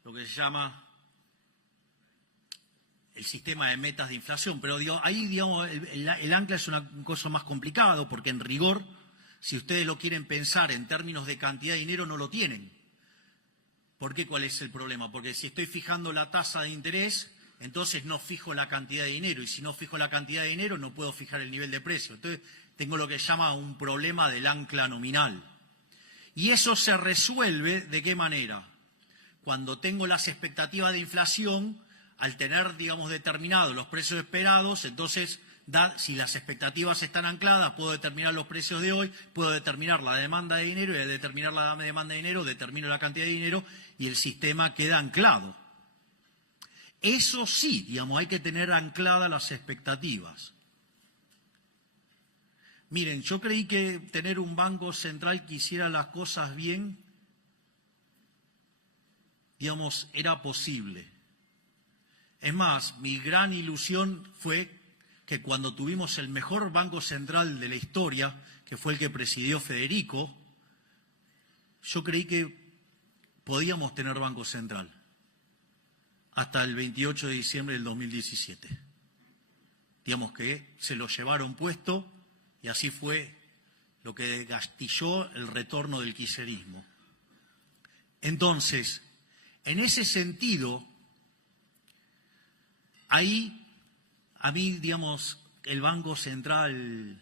lo que se llama el sistema de metas de inflación, pero ahí digamos, el ancla es una cosa más complicado, porque en rigor, si ustedes lo quieren pensar en términos de cantidad de dinero, no lo tienen. ¿Por qué? ¿Cuál es el problema? Porque si estoy fijando la tasa de interés, entonces no fijo la cantidad de dinero, y si no fijo la cantidad de dinero, no puedo fijar el nivel de precio. Entonces tengo lo que se llama un problema del ancla nominal. Y eso se resuelve, ¿de qué manera? Cuando tengo las expectativas de inflación, al tener, digamos, determinados los precios esperados, entonces Si las expectativas están ancladas, puedo determinar los precios de hoy, puedo determinar la demanda de dinero, y al determinar la demanda de dinero, determino la cantidad de dinero y el sistema queda anclado. Eso sí, digamos, hay que tener ancladas las expectativas. Miren, yo creí que tener un banco central que hiciera las cosas bien, digamos, era posible. Es más, mi gran ilusión fue que cuando tuvimos el mejor banco central de la historia, que fue el que presidió Federico, yo creí que podíamos tener banco central hasta el 28 de diciembre del 2017. Digamos que se lo llevaron puesto y así fue lo que gastilló el retorno del kirchnerismo. Entonces, en ese sentido, ahí a mí, digamos, el Banco Central,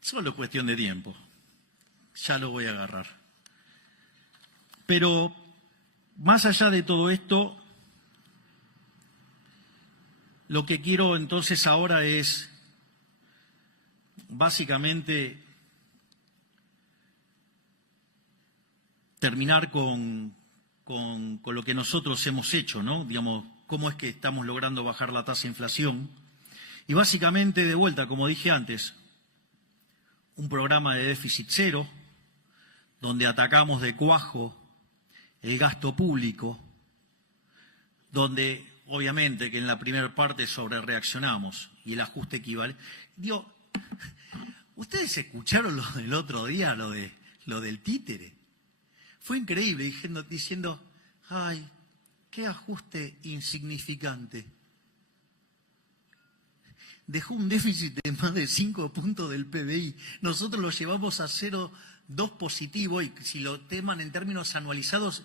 solo cuestión de tiempo, ya lo voy a agarrar. Pero más allá de todo esto, lo que quiero entonces ahora es básicamente terminar con lo que nosotros hemos hecho, ¿no? Digamos, cómo es que estamos logrando bajar la tasa de inflación. Y básicamente, de vuelta, como dije antes, un programa de déficit cero, donde atacamos de cuajo el gasto público, donde obviamente que en la primera parte sobrereaccionamos y el ajuste equivalente. Digo, ¿ustedes escucharon lo del otro día, lo del títere? Fue increíble, diciendo, ay, qué ajuste insignificante. Dejó un déficit de más de 5 puntos del PBI. Nosotros lo llevamos a 0,2 positivo y si lo teman en términos anualizados,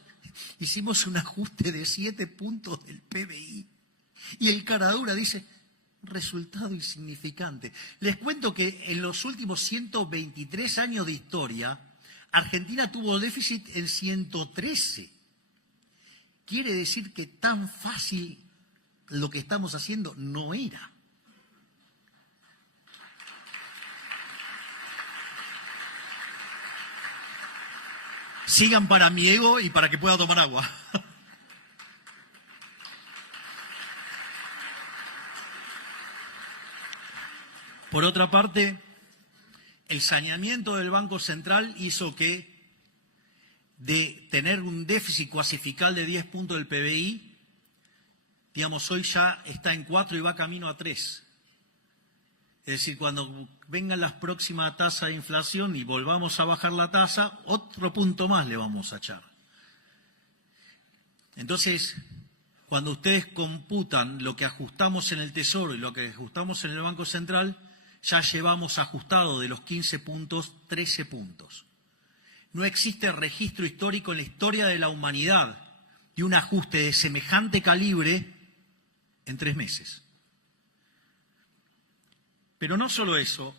hicimos un ajuste de 7 puntos del PBI. Y el caradura dice, resultado insignificante. Les cuento que en los últimos 123 años de historia, Argentina tuvo déficit en 113. Quiere decir que tan fácil lo que estamos haciendo no era. Sigan para mi ego y para que pueda tomar agua. Por otra parte, el saneamiento del Banco Central hizo que de tener un déficit cuasifical de 10 puntos del PBI, digamos, hoy ya está en 4 y va camino a 3. Es decir, cuando vengan las próximas tasas de inflación y volvamos a bajar la tasa, otro punto más le vamos a echar. Entonces, cuando ustedes computan lo que ajustamos en el Tesoro y lo que ajustamos en el Banco Central, ya llevamos ajustado de los 15 puntos, 13 puntos. No existe registro histórico en la historia de la humanidad de un ajuste de semejante calibre en 3 meses. Pero no solo eso,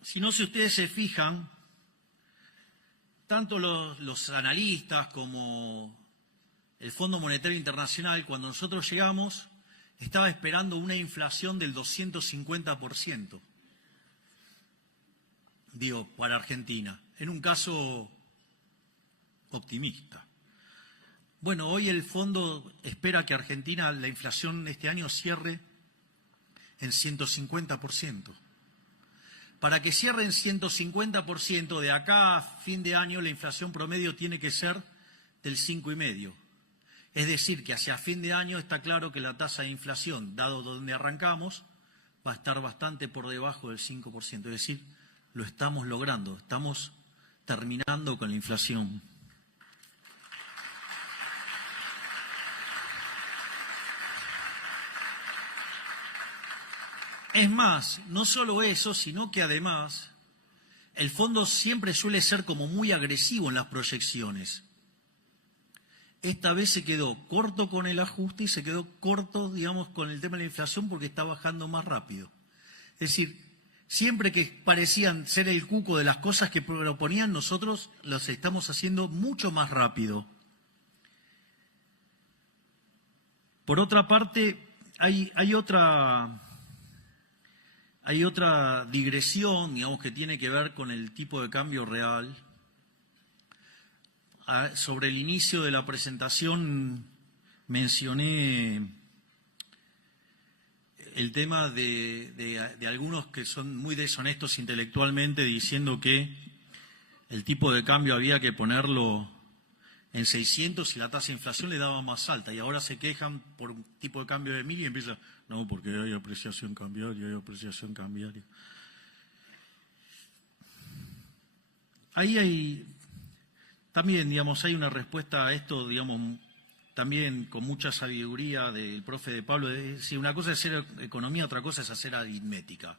sino si ustedes se fijan, tanto los analistas como el Fondo Monetario Internacional, cuando nosotros llegamos, estaba esperando una inflación del 250%, digo, para Argentina, en un caso optimista. Bueno, hoy el fondo espera que Argentina, la inflación este año cierre en 150%. Para que cierre en 150%, de acá a fin de año la inflación promedio tiene que ser del 5,5%. Es decir, que hacia fin de año está claro que la tasa de inflación, dado donde arrancamos, va a estar bastante por debajo del 5%. Es decir, lo estamos logrando, estamos terminando con la inflación. Es más, no solo eso, sino que además el fondo siempre suele ser como muy agresivo en las proyecciones. Esta vez se quedó corto con el ajuste y se quedó corto, digamos, con el tema de la inflación porque está bajando más rápido. Es decir, siempre que parecían ser el cuco de las cosas que proponían, nosotros los estamos haciendo mucho más rápido. Por otra parte, hay otra Hay otra digresión, digamos, que tiene que ver con el tipo de cambio real. Sobre el inicio de la presentación mencioné el tema de algunos que son muy deshonestos intelectualmente diciendo que el tipo de cambio había que ponerlo en 600 y la tasa de inflación le daba más alta, y ahora se quejan por un tipo de cambio de 1000 y empiezan, no, porque hay apreciación cambiaria. Ahí hay, también, digamos, hay una respuesta a esto, digamos, también con mucha sabiduría del profe de Pablo, de decir, una cosa es hacer economía, otra cosa es hacer aritmética.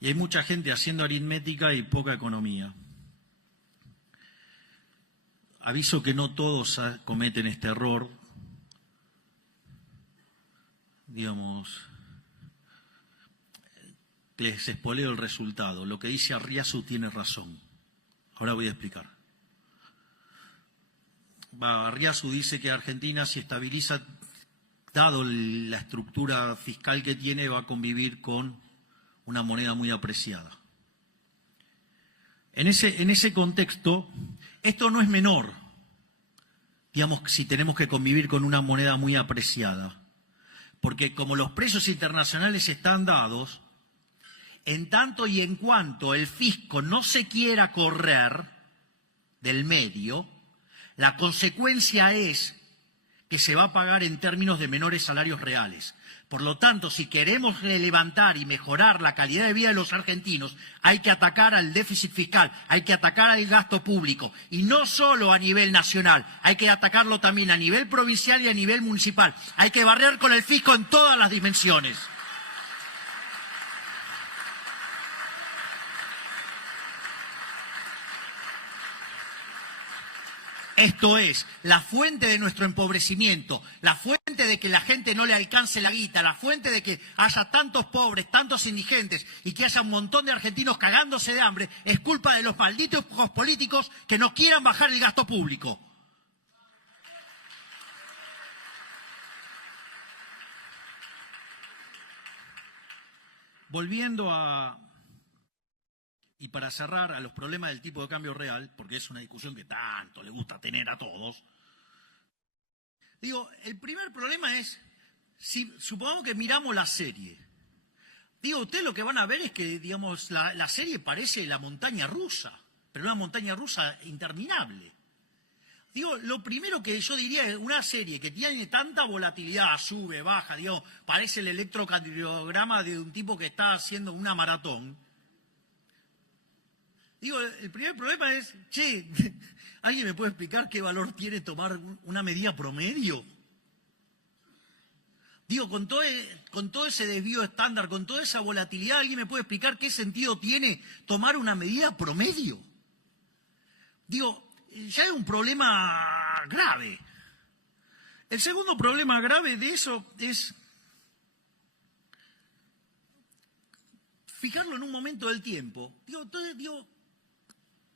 Y hay mucha gente haciendo aritmética y poca economía. Aviso que no todos cometen este error, digamos, les espoleo el resultado. Lo que dice Arriazu tiene razón. Ahora voy a explicar. Arriazu dice que Argentina, si estabiliza, dado la estructura fiscal que tiene, va a convivir con una moneda muy apreciada. En ese contexto, esto no es menor, digamos, si tenemos que convivir con una moneda muy apreciada, porque como los precios internacionales están dados, en tanto y en cuanto el fisco no se quiera correr del medio, la consecuencia es que se va a pagar en términos de menores salarios reales. Por lo tanto, si queremos levantar y mejorar la calidad de vida de los argentinos, hay que atacar al déficit fiscal, hay que atacar al gasto público. Y no solo a nivel nacional, hay que atacarlo también a nivel provincial y a nivel municipal. Hay que barrer con el fisco en todas las dimensiones. Esto es, la fuente de nuestro empobrecimiento, la fuente de que la gente no le alcance la guita, la fuente de que haya tantos pobres, tantos indigentes y que haya un montón de argentinos cagándose de hambre, es culpa de los malditos políticos que no quieran bajar el gasto público. Volviendo a... Y para cerrar, a los problemas del tipo de cambio real, porque es una discusión que tanto le gusta tener a todos, digo, el primer problema es, si supongamos que miramos la serie, digo, ustedes lo que van a ver es que, digamos, la serie parece la montaña rusa, pero una montaña rusa interminable. Digo, lo primero que yo diría es una serie que tiene tanta volatilidad, sube, baja, digo, parece el electrocardiograma de un tipo que está haciendo una maratón. Digo, el primer problema es, che, ¿alguien me puede explicar qué valor tiene tomar una medida promedio? Digo, con todo ese desvío estándar, con toda esa volatilidad, ¿alguien me puede explicar qué sentido tiene tomar una medida promedio? Digo, ya es un problema grave. El segundo problema grave de eso es fijarlo en un momento del tiempo. Digo,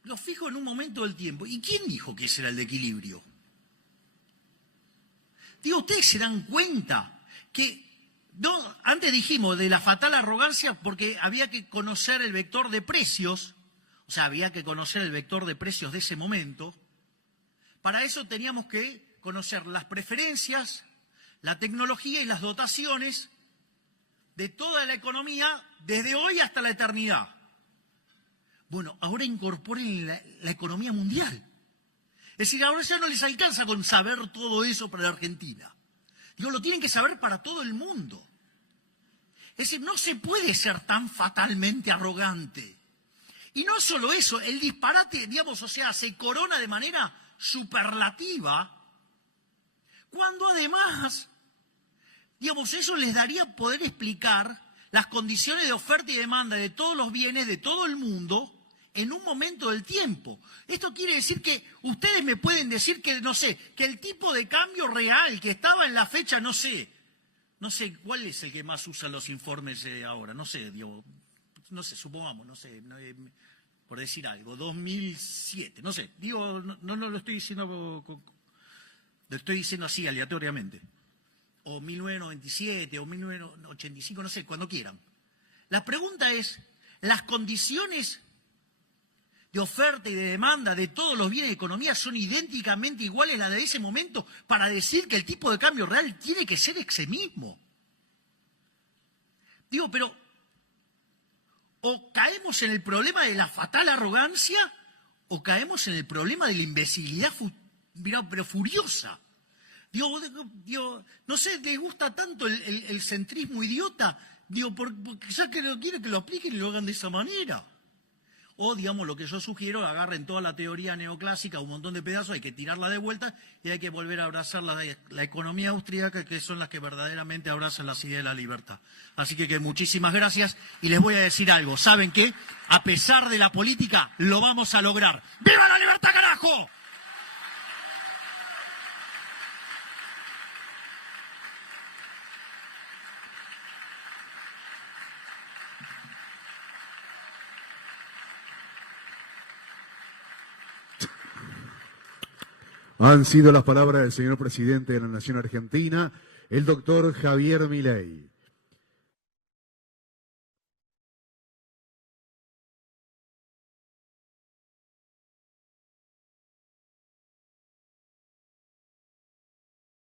lo fijo en un momento del tiempo. ¿Y quién dijo que ese era el de equilibrio? Digo, ustedes se dan cuenta que, no, antes dijimos de la fatal arrogancia porque había que conocer el vector de precios, o sea, había que conocer el vector de precios de ese momento. Para eso teníamos que conocer las preferencias, la tecnología y las dotaciones de toda la economía desde hoy hasta la eternidad. Bueno, ahora incorporen la economía mundial. Es decir, ahora ya no les alcanza con saber todo eso para la Argentina. Digo, lo tienen que saber para todo el mundo. Es decir, no se puede ser tan fatalmente arrogante. Y no solo eso, el disparate, digamos, o sea, se corona de manera superlativa, cuando además, digamos, eso les daría poder explicar las condiciones de oferta y demanda de todos los bienes de todo el mundo en un momento del tiempo. Esto quiere decir que ustedes me pueden decir que, no sé, que el tipo de cambio real que estaba en la fecha, no sé cuál es el que más usan los informes ahora, no sé, digo, no sé, supongamos, no sé, por decir algo, 2007, no sé, digo, no lo estoy diciendo, lo estoy diciendo así aleatoriamente, o 1997, o 1985, no sé, cuando quieran. La pregunta es, ¿las condiciones de oferta y de demanda de todos los bienes de economía son idénticamente iguales a las de ese momento para decir que el tipo de cambio real tiene que ser ese mismo? Digo, pero o caemos en el problema de la fatal arrogancia o caemos en el problema de la imbecilidad pero furiosa. Digo, no sé, ¿les gusta tanto el centrismo idiota? Digo, porque ya que lo quieren que lo apliquen y lo hagan de esa manera. O, digamos, lo que yo sugiero, agarren toda la teoría neoclásica, un montón de pedazos, hay que tirarla de vuelta y hay que volver a abrazar la economía austríaca, que son las que verdaderamente abrazan las ideas de la libertad. Así que muchísimas gracias y les voy a decir algo. ¿Saben qué? A pesar de la política, lo vamos a lograr. ¡Viva la libertad, carajo! Han sido las palabras del señor presidente de la Nación Argentina, el doctor Javier Milei.